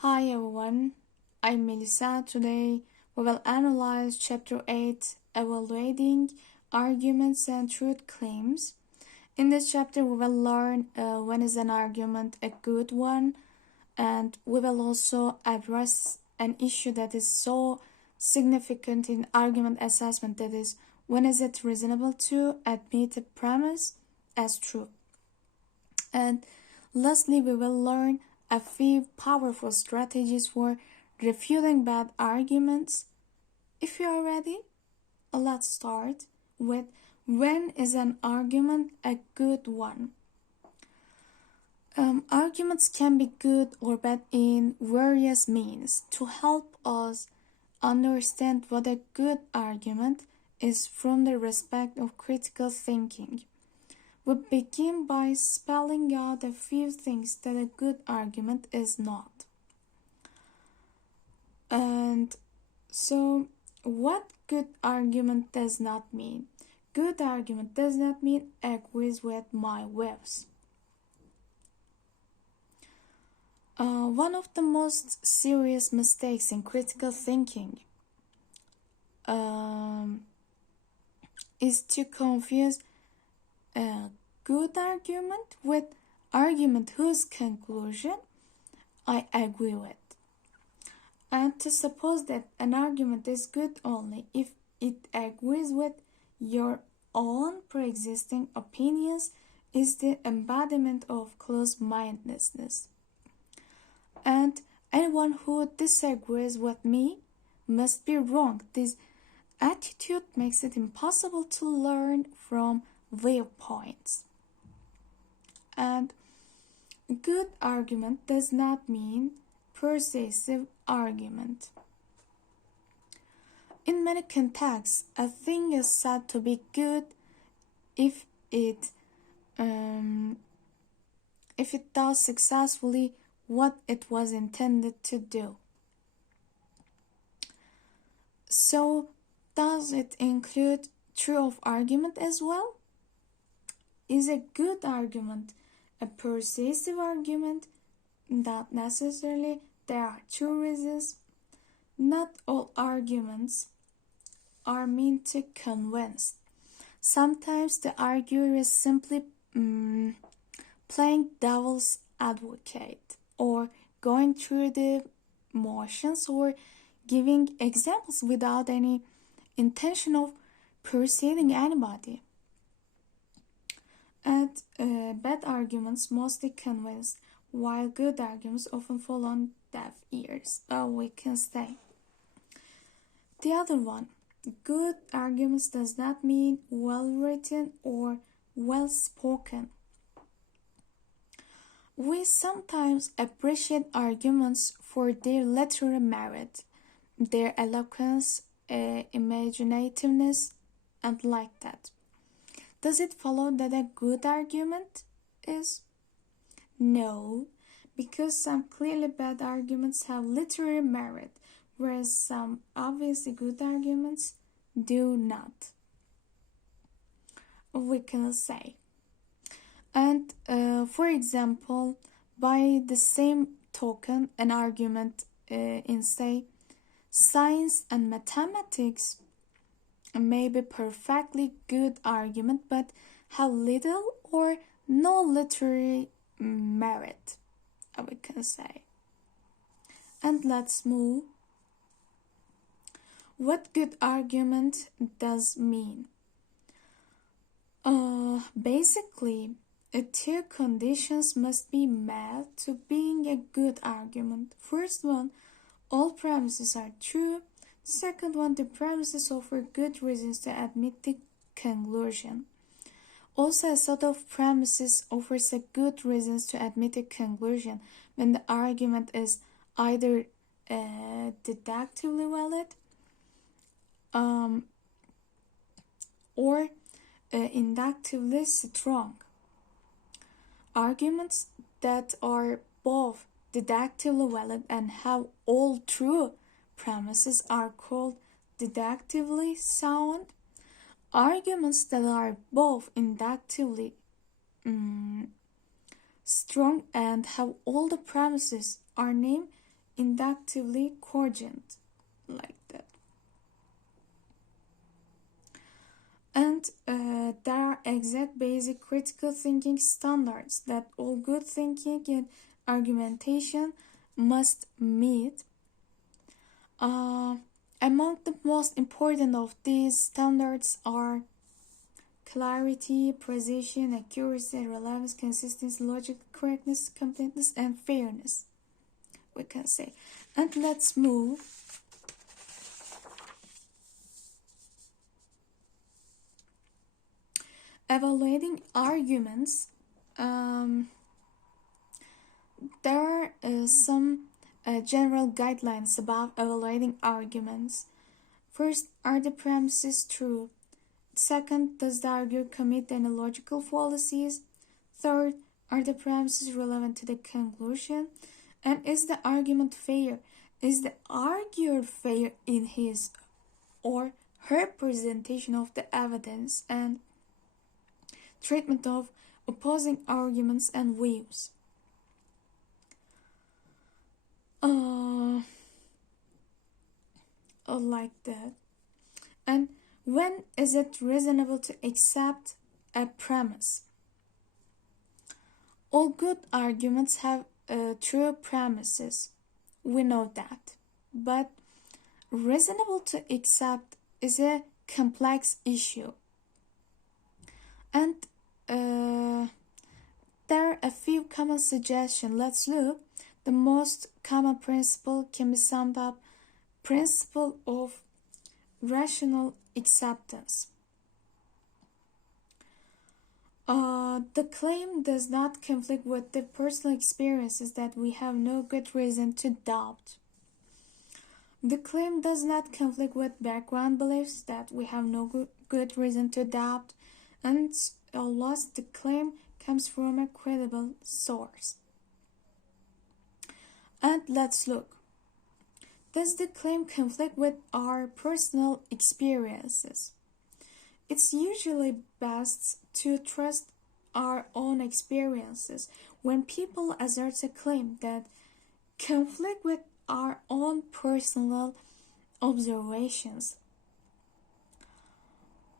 Hi everyone, I'm Melissa. Today we will analyze Chapter 8 Evaluating Arguments and Truth Claims. In this chapter, we will learn when is an argument a good one, and we will also address an issue that is so significant in argument assessment, that is, when is it reasonable to admit a premise as true. And lastly, we will learn a few powerful strategies for refuting bad arguments. If you are ready, let's start with when is an argument a good one? Arguments can be good or bad in various means. To help us understand what a good argument is from the respect of critical thinking, we begin by spelling out a few things that a good argument is not. And so, what good argument does not mean? Good argument does not mean agrees with my views. One of the most serious mistakes in critical thinking is to confuse a good argument with argument whose conclusion I agree with, and to suppose that an argument is good only if it agrees with your own pre-existing opinions is the embodiment of close-mindedness. And anyone who disagrees with me must be wrong. This attitude makes it impossible to learn from viewpoints. And good argument does not mean persuasive argument. In many contexts, a thing is said to be good if it does successfully what it was intended to do. So, does it include truth of argument as well? Is a good argument a persuasive argument? Not necessarily. There are two reasons. Not all arguments are meant to convince. Sometimes the arguer is simply playing devil's advocate, or going through the motions, or giving examples without any intention of persuading anybody. And bad arguments mostly convince, while good arguments often fall on deaf ears, we can say. The other one, good arguments does not mean well written or well spoken. We sometimes appreciate arguments for their literary merit, their eloquence, imaginativeness, and like that. Does it follow that a good argument is? No, because some clearly bad arguments have literary merit, whereas some obviously good arguments do not, we can say. And for example, by the same token, an argument in, say, science and mathematics may be perfectly good argument but have little or no literary merit, we can say. And let's move. What good argument does mean? Basically, two conditions must be met to being a good argument. First one, all premises are true. Second one, the premises offer good reasons to admit the conclusion. Also, a set of premises offers a good reasons to admit a conclusion when the argument is either deductively valid or inductively strong. Arguments that are both deductively valid and have all true premises are called deductively sound. Arguments that are both inductively strong and have all the premises are named inductively cogent, like that. And there are exact basic critical thinking standards that all good thinking and argumentation must meet. Among the most important of these standards are clarity, precision, accuracy, relevance, consistency, logical correctness, completeness, and fairness, we can say. And let's move. Evaluating arguments. There are some general guidelines about evaluating arguments. First, are the premises true? Second, does the arguer commit any logical fallacies? Third, are the premises relevant to the conclusion? And is the argument fair? Is the arguer fair in his or her presentation of the evidence and treatment of opposing arguments and views? Like that. And when is it reasonable to accept a premise? All good arguments have true premises. We know that. But reasonable to accept is a complex issue. And there are a few common suggestions. Let's look. The most common principle can be summed up: principle of rational acceptance. The claim does not conflict with the personal experiences that we have no good reason to doubt. The claim does not conflict with background beliefs that we have no good reason to doubt, and unless the claim comes from a credible source. And let's look. Does the claim conflict with our personal experiences? It's usually best to trust our own experiences when people assert a claim that conflict with our own personal observations.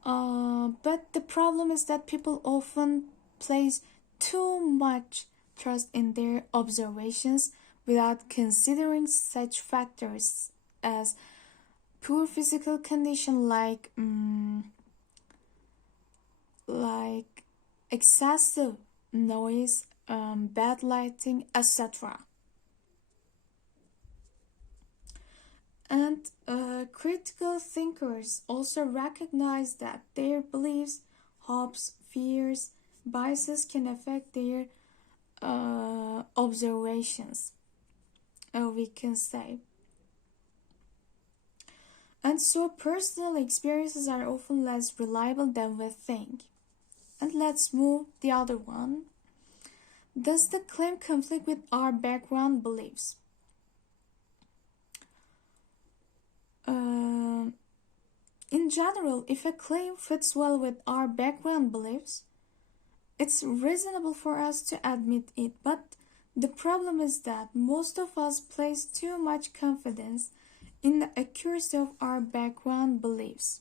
But the problem is that people often place too much trust in their observations without considering such factors as poor physical condition like excessive noise, bad lighting, etc. And critical thinkers also recognize that their beliefs, hopes, fears, biases can affect their observations, we can say. And so personal experiences are often less reliable than we think. And let's move the other one. Does the claim conflict with our background beliefs? In general, if a claim fits well with our background beliefs, it's reasonable for us to admit it. But the problem is that most of us place too much confidence in the accuracy of our background beliefs.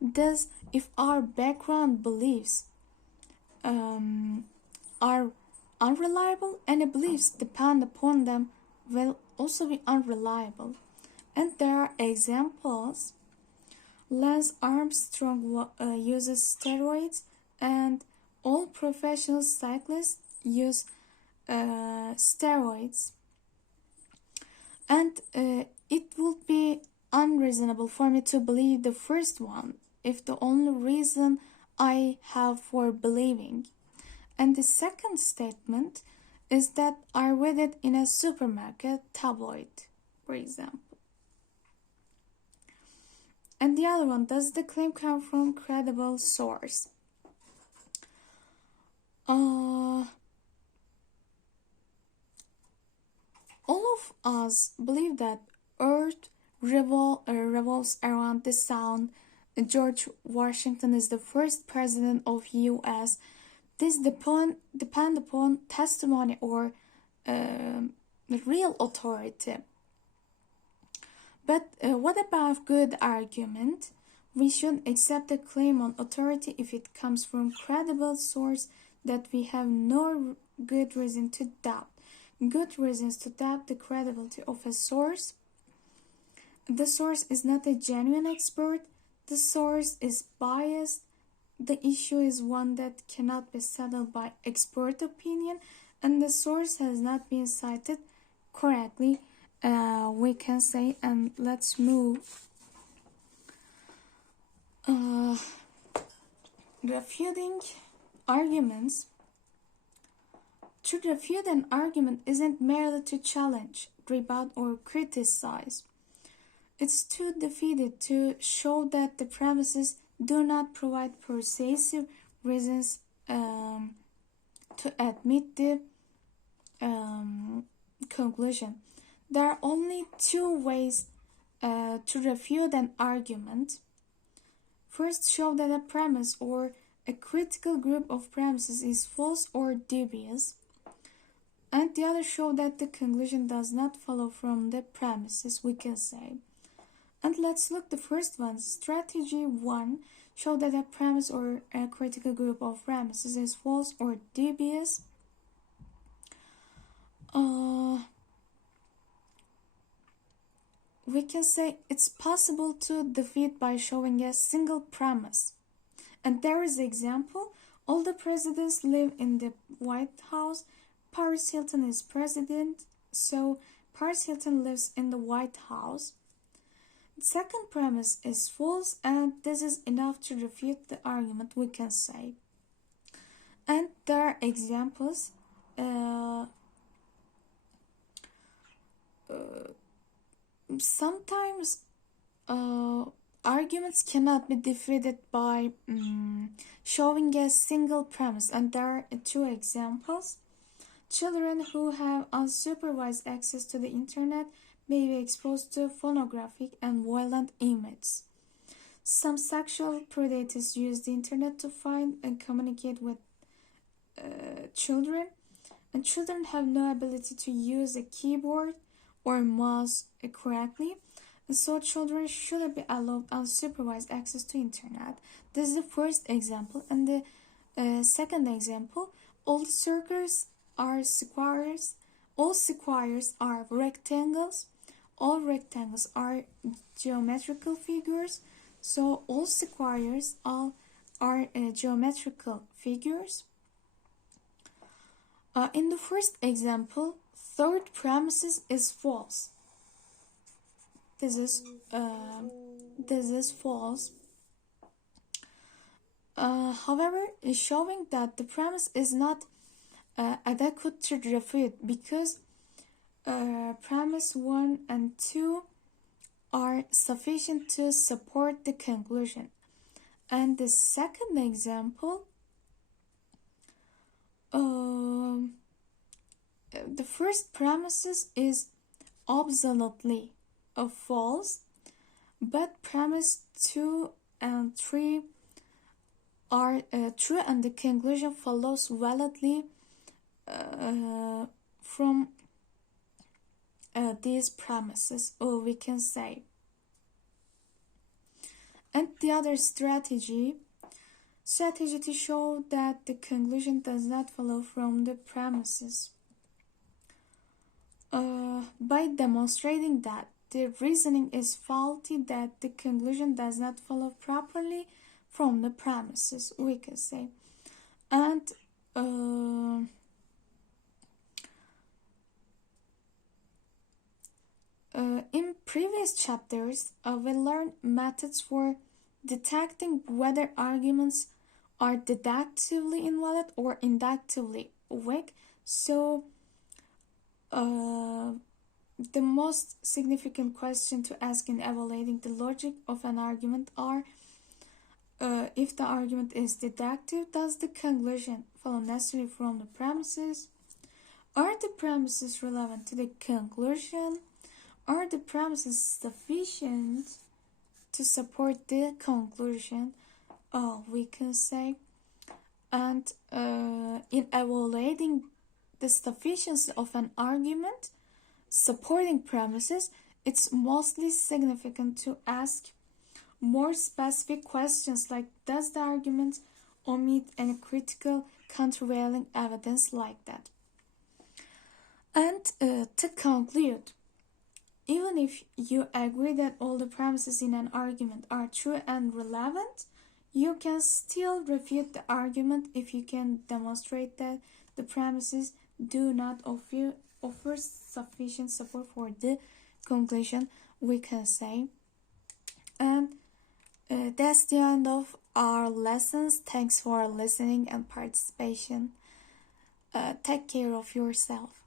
Thus, if our background beliefs are unreliable, any beliefs depend upon them will also be unreliable. And there are examples. Lance Armstrong uses steroids, and all professional cyclists use steroids. And it would be unreasonable for me to believe the first one if the only reason I have for believing. And the second statement is that I read it in a supermarket tabloid, for example. And the other one, does the claim come from credible source? All of us believe that Earth revolves around the sun. George Washington is the first president of U.S. This depend upon testimony or the real authority. But what about good argument? We should accept a claim on authority if it comes from credible source that we have no good reason to doubt. Good reasons to doubt the credibility of a source. The source is not a genuine expert. The source is biased. The issue is one that cannot be settled by expert opinion, and the source has not been cited correctly, we can say. And let's move. Refuting arguments. To refute an argument isn't merely to challenge, rebut, or criticize. It's to defeat it, to show that the premises do not provide persuasive reasons to admit the conclusion. There are only two ways to refute an argument. First, show that a premise or a critical group of premises is false or dubious. And the other, show that the conclusion does not follow from the premises, we can say. And let's look the first one. Strategy 1. Show that a premise or a critical group of premises is false or dubious. We can say it's possible to defeat by showing a single premise. And there is an example. All the presidents live in the White House. Paris Hilton is president, so Paris Hilton lives in the White House. The second premise is false, and this is enough to refute the argument, we can say. And there are examples. Sometimes arguments cannot be defeated by showing a single premise, and there are two examples. Children who have unsupervised access to the internet may be exposed to pornographic and violent images. Some sexual predators use the internet to find and communicate with children, and children have no ability to use a keyboard or mouse correctly, and so children shouldn't be allowed unsupervised access to internet. This is the first example. And the second example, all circles are squares. All squares are rectangles. All rectangles are geometrical figures. So all squares are geometrical figures. In the first example, third premises is false. This is false. However, showing that the premise is not adequate to refute, because premise 1 and 2 are sufficient to support the conclusion. And the second example, the first premises is absolutely false, but premise 2 and 3 are true, and the conclusion follows validly from these premises, or we can say. And the other strategy to show that the conclusion does not follow from the premises, by demonstrating that the reasoning is faulty, that the conclusion does not follow properly from the premises, we can say. And in previous chapters, we learned methods for detecting whether arguments are deductively invalid or inductively weak. So the most significant question to ask in evaluating the logic of an argument are, if the argument is deductive, does the conclusion follow necessarily from the premises? Are the premises relevant to the conclusion? Are the premises sufficient to support the conclusion? We can say. And in evaluating the sufficiency of an argument, supporting premises, it's mostly significant to ask more specific questions like, does the argument omit any critical countervailing evidence like that? And to conclude, even if you agree that all the premises in an argument are true and relevant, you can still refute the argument if you can demonstrate that the premises do not offer sufficient support for the conclusion, we can say. And that's the end of our lessons. Thanks for listening and participation. Take care of yourself.